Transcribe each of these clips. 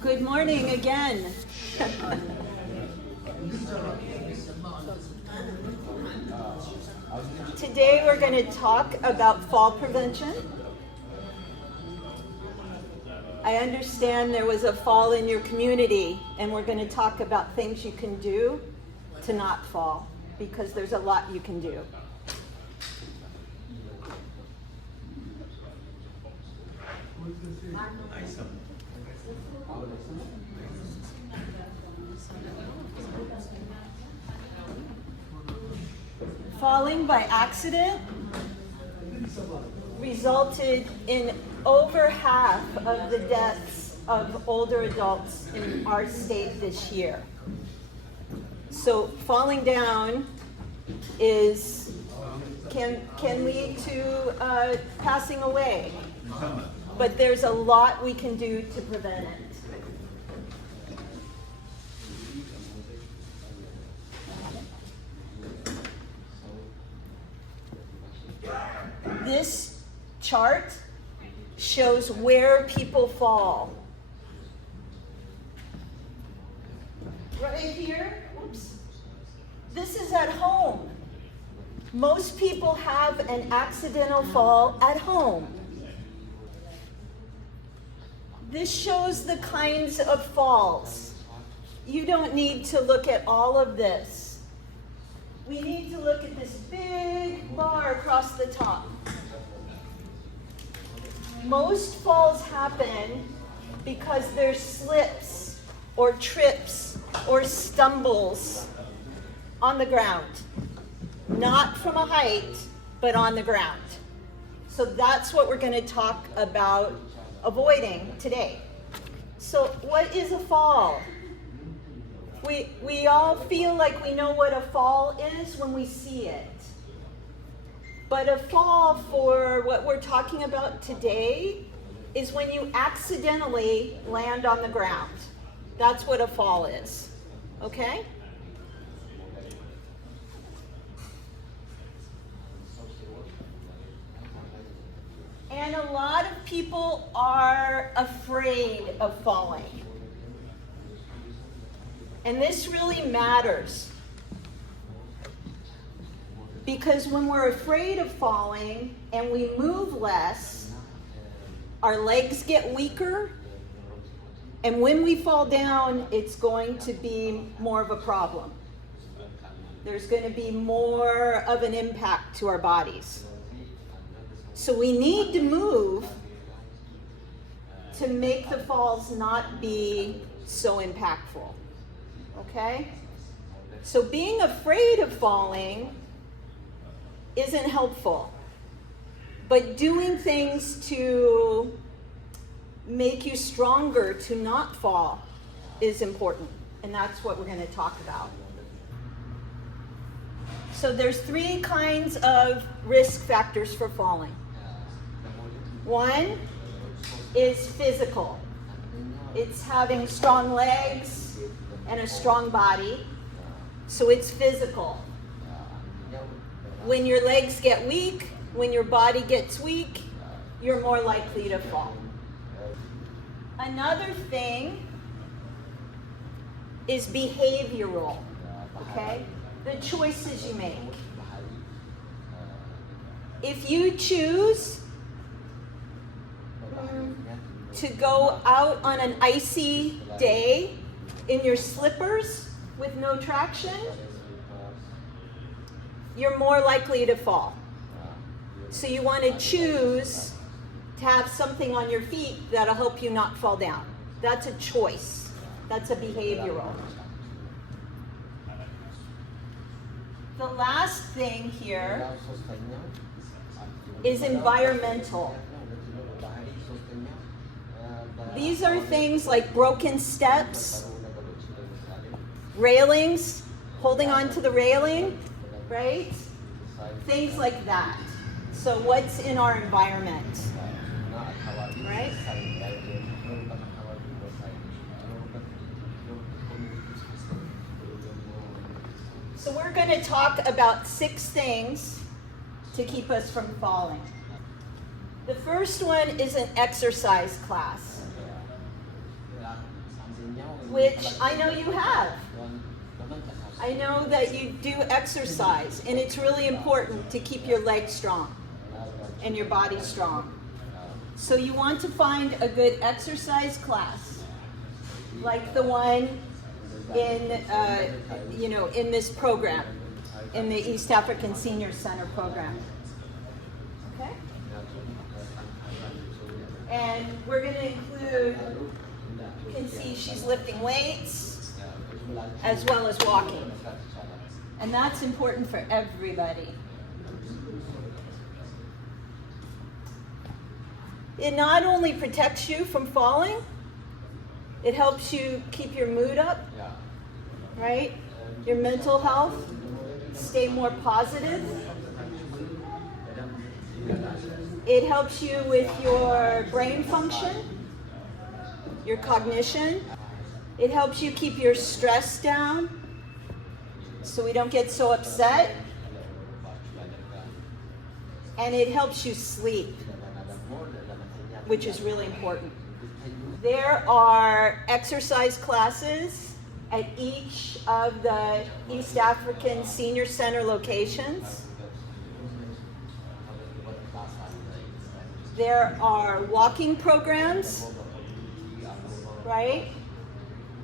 Good morning again. Today we're going to talk about fall prevention. I understand there was a fall in your community, and we're going to talk about things you can do to not fall, because there's a lot you can do. Falling by accident resulted in over half of the deaths of older adults in our state this year. So falling down can lead to passing away, but there's a lot we can do to prevent it. This chart shows where people fall. Right here, oops. This is at home. Most people have an accidental fall at home. This shows the kinds of falls. You don't need to look at all of this. We need to look at this big bar across the top. Most falls happen because there's slips or trips or stumbles on the ground. Not from a height, but on the ground. So that's what we're going to talk about avoiding today. So what is a fall? We all feel like we know what a fall is when we see it. But a fall, for what we're talking about today, is when you accidentally land on the ground. That's what a fall is. Okay? And a lot of people are afraid of falling. And this really matters, because when we're afraid of falling and we move less, our legs get weaker, and when we fall down, it's going to be more of a problem. There's going to be more of an impact to our bodies. So we need to move to make the falls not be so impactful. Okay? So being afraid of falling isn't helpful. But doing things to make you stronger to not fall is important. And that's what we're going to talk about. So there's 3 kinds of risk factors for falling. One is physical. It's having strong legs and a strong body, so it's physical. When your legs get weak, when your body gets weak, you're more likely to fall. Another thing is behavioral, okay? The choices you make. If you choose to go out on an icy day in your slippers with no traction, you're more likely to fall. So you want to choose to have something on your feet that'll help you not fall down. That's a choice. That's a behavioral. The last thing here is environmental. These are things like broken steps, railings, holding on to the railing, right? Things like that. So what's in our environment, right? So we're going to talk about 6 things to keep us from falling. The first one is an exercise class. which I know you have. I know that you do exercise, and it's really important to keep your legs strong and your body strong. So you want to find a good exercise class, like the one in, in this program, in the East African Senior Center program. Okay? And we're going to include, you can see she's lifting weights as well as walking. And that's important for everybody. It not only protects you from falling, it helps you keep your mood up, right? Your mental health, stay more positive. It helps you with your brain function, your cognition. It helps you keep your stress down so we don't get so upset. And it helps you sleep, which is really important. There are exercise classes at each of the East African Senior Center locations. There are walking programs, right?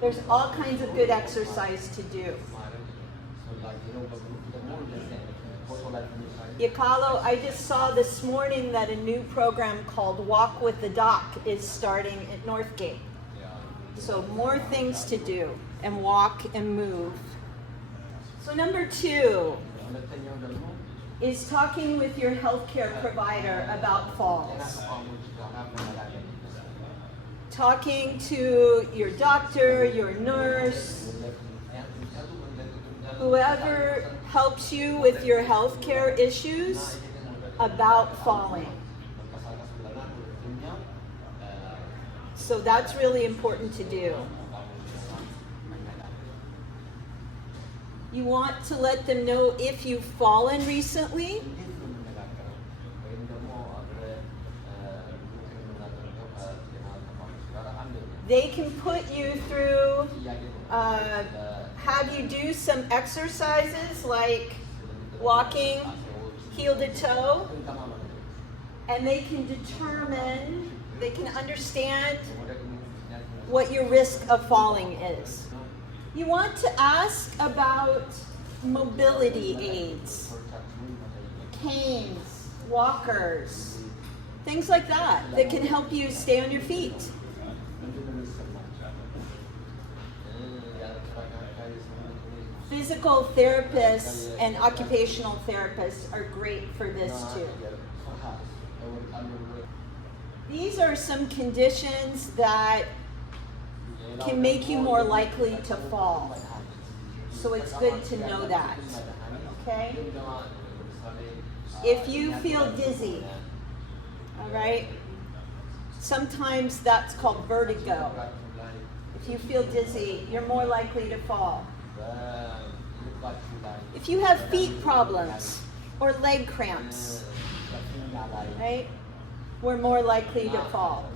There's all kinds of good exercise to do. Yakalo, I just saw this morning that a new program called Walk with the Doc is starting at Northgate. So more things to do and walk and move. So number 2 is talking with your healthcare provider about falls. Talking to your doctor, your nurse, whoever helps you with your healthcare issues about falling. So that's really important to do. You want to let them know if you've fallen recently. They can put you through, have you do some exercises like walking heel to toe, and they can determine, they can understand what your risk of falling is. You want to ask about mobility aids, canes, walkers, things like that can help you stay on your feet. Physical therapists and occupational therapists are great for this too. These are some conditions that can make you more likely to fall. So it's good to know that. Okay? If you feel dizzy, all right? Sometimes that's called vertigo. If you feel dizzy, you're more likely to fall. If you have feet problems or leg cramps, right? We're more likely to fall.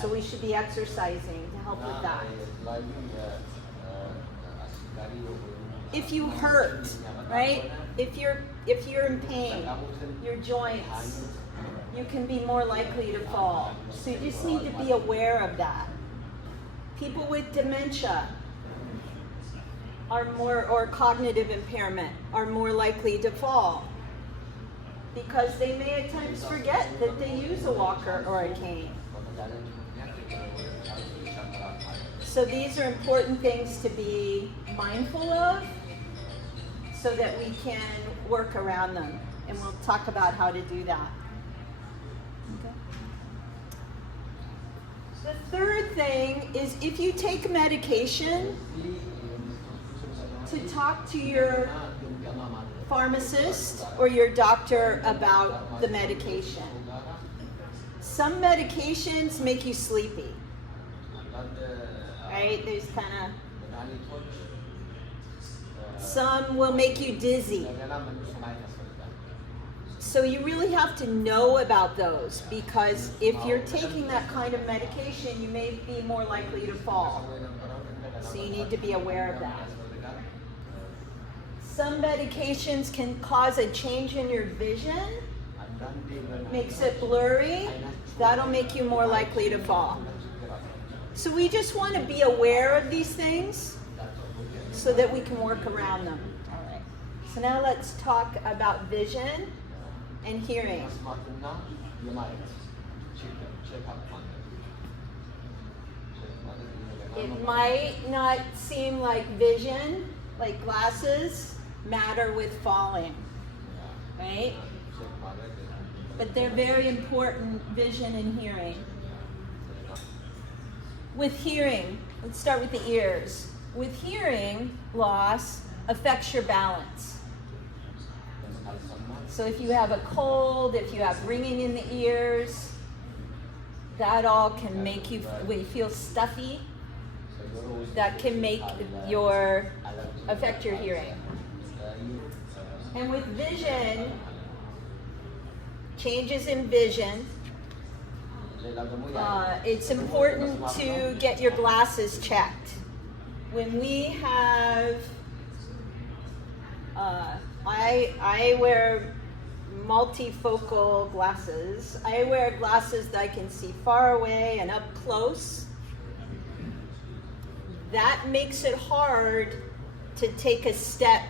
So we should be exercising to help with that. If you hurt, right? If you're in pain, your joints, you can be more likely to fall. So you just need to be aware of that. People with dementia or cognitive impairment are more likely to fall because they may at times forget that they use a walker or a cane. So these are important things to be mindful of so that we can work around them. And we'll talk about how to do that. Okay. The third thing is if you take medication, to talk to your pharmacist or your doctor about the medication. Some medications make you sleepy, right? There's kind of, some will make you dizzy. So you really have to know about those, because if you're taking that kind of medication, you may be more likely to fall. So you need to be aware of that. Some medications can cause a change in your vision, makes it blurry. That'll make you more likely to fall. So we just want to be aware of these things so that we can work around them. All right. So now let's talk about vision and hearing. It might not seem like vision, like glasses, matter with falling, right? But they're very important, vision and hearing. With hearing, let's start with the ears. With hearing loss affects your balance. So if you have a cold, if you have ringing in the ears, that all can make you feel stuffy. That can make affect your hearing. And with vision, changes in vision, it's important to get your glasses checked. When we have, I wear multifocal glasses. I wear glasses that I can see far away and up close. That makes it hard to take a step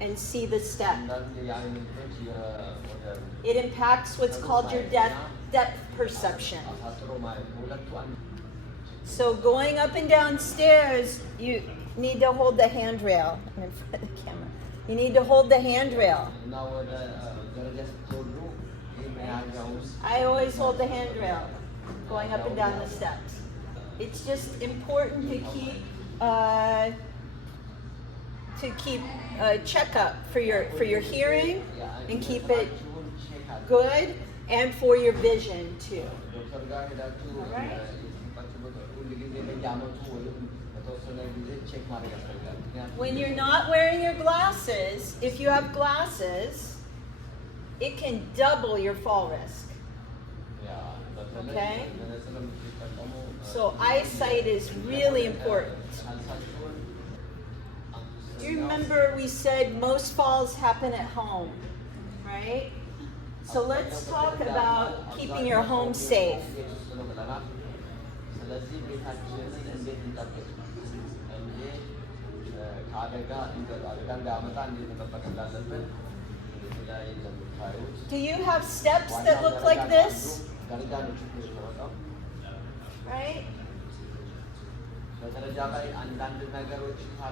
and see the step. It impacts what's called your depth perception. So going up and down stairs, you need to hold the handrail. I'm in front of the camera. You need to hold the handrail. I always hold the handrail going up and down the steps. It's just important to keep a checkup for your hearing and keep it good, and for your vision too. All right. When you're not wearing your glasses, if you have glasses, it can double your fall risk. Okay? So eyesight is really important. Do you remember we said most falls happen at home, right? So let's talk about keeping your home safe. Do you have steps that look like this? Right?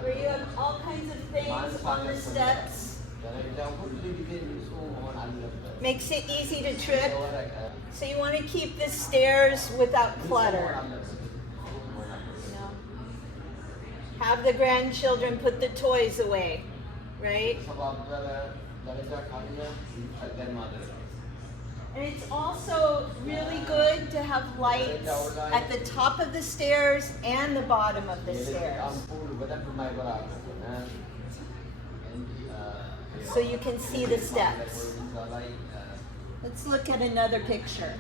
Where you have all kinds of things on the steps. Makes it easy to trip. So you want to keep the stairs without clutter. You know? Have the grandchildren put the toys away, right? And it's also really good to have lights at the top of the stairs and the bottom of the stairs, so you can see the steps. Let's look at another picture.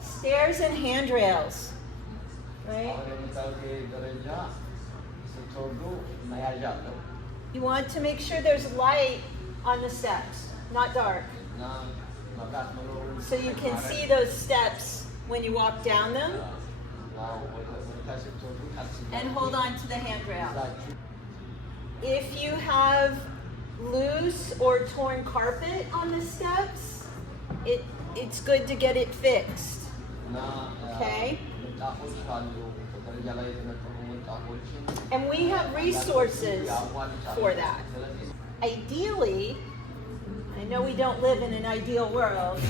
Stairs and handrails, right? You want to make sure there's light on the steps, not dark. So you can see those steps when you walk down them. And hold on to the handrail. If you have loose or torn carpet on the steps, it's good to get it fixed. Okay? And we have resources for that. Ideally, I know we don't live in an ideal world,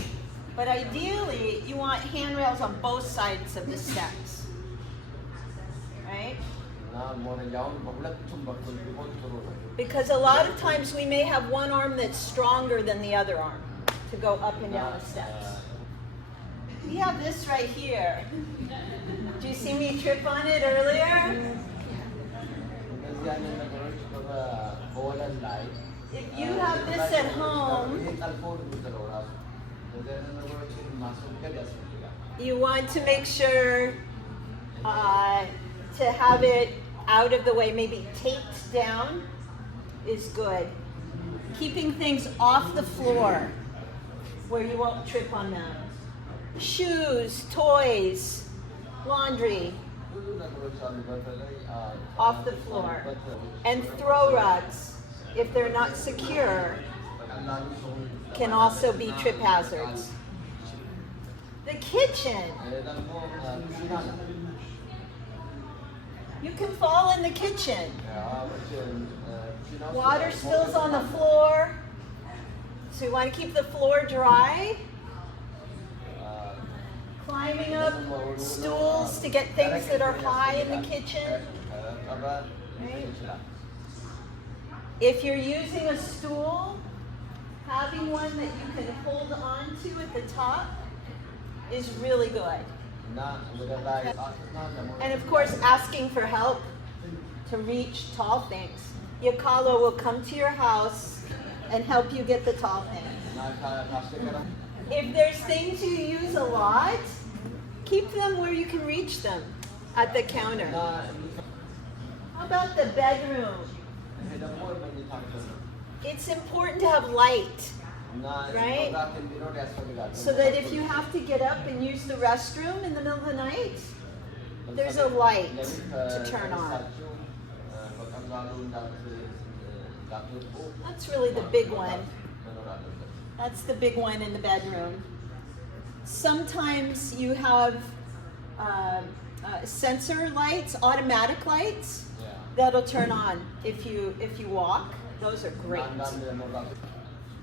but ideally you want handrails on both sides of the steps, right? Because a lot of times we may have one arm that's stronger than the other arm to go up and down the steps. We have this right here. Did you see me trip on it earlier? if you have this at home, you want to make sure to have it out of the way, maybe taped down is good. Keeping things off the floor where you won't trip on them. Shoes, toys, laundry, off the floor. And throw rugs, if they're not secure, can also be trip hazards. The kitchen. You can fall in the kitchen. Water spills on the floor. So you want to keep the floor dry. Climbing up stools to get things that are high in the kitchen. Right? If you're using a stool, having one that you can hold on to at the top is really good. And of course, asking for help to reach tall things. Yakalo will come to your house and help you get the tall things. If there's things you use a lot, keep them where you can reach them at the counter. How about the bedroom? It's important to have light, right? So that if you have to get up and use the restroom in the middle of the night, there's a light to turn on. That's really the big one. That's the big one in the bedroom. Sometimes you have sensor lights, automatic lights, that'll turn on if you walk. Those are great.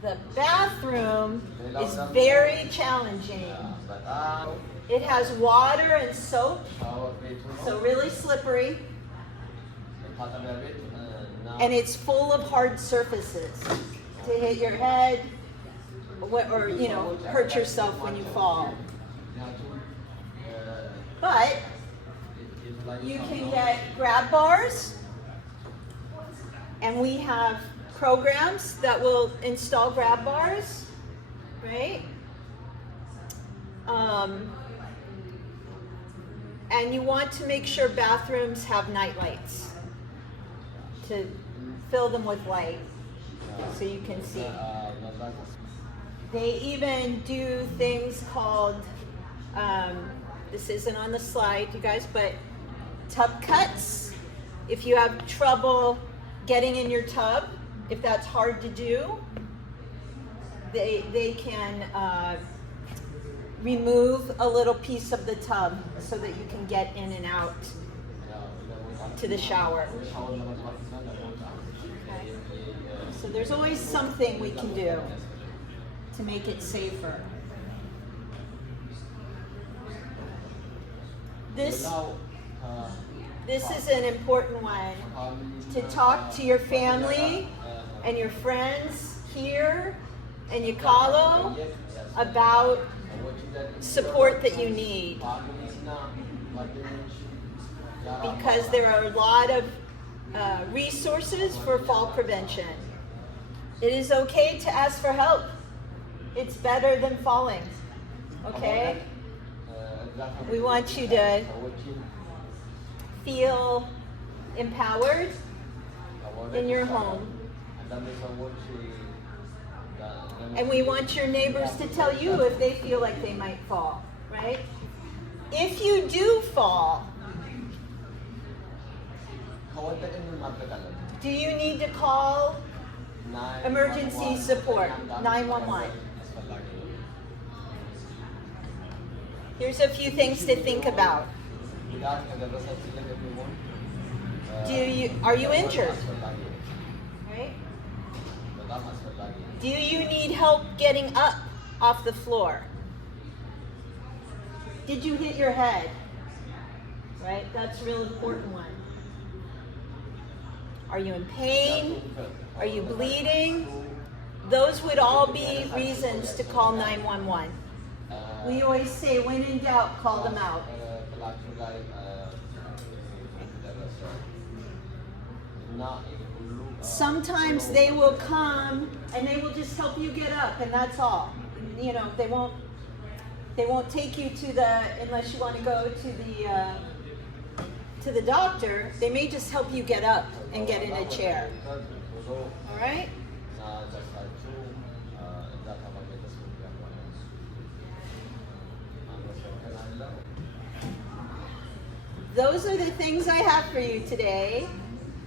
The bathroom is very challenging. It has water and soap, so really slippery. And it's full of hard surfaces to hit your head or hurt yourself when you fall. But you can get grab bars, and we have programs that will install grab bars, right? And you want to make sure bathrooms have night lights to fill them with light so you can see. They even do things called, this isn't on the slide, you guys, but tub cuts. If you have trouble getting in your tub, if that's hard to do, they can remove a little piece of the tub so that you can get in and out to the shower. Okay. So there's always something we can do to make it safer. This is an important one, to talk to your family and your friends here in Yakalo about support that you need, because there are a lot of resources for fall prevention. It is okay to ask for help. It's better than falling, okay? We want you to feel empowered in your home. And we want your neighbors to tell you if they feel like they might fall, right? If you do fall, do you need to call emergency support, 911? Here's a few things to think about. Are you injured? Right? Do you need help getting up off the floor? Did you hit your head? Right? That's a real important one. Are you in pain? Are you bleeding? Those would all be reasons to call 911. We always say, when in doubt, call them out. Sometimes they will come and they will just help you get up, and that's all. You know, they won't take you to the, unless you want to go to the doctor. They may just help you get up and get in a chair. All right? Those are the things I have for you today.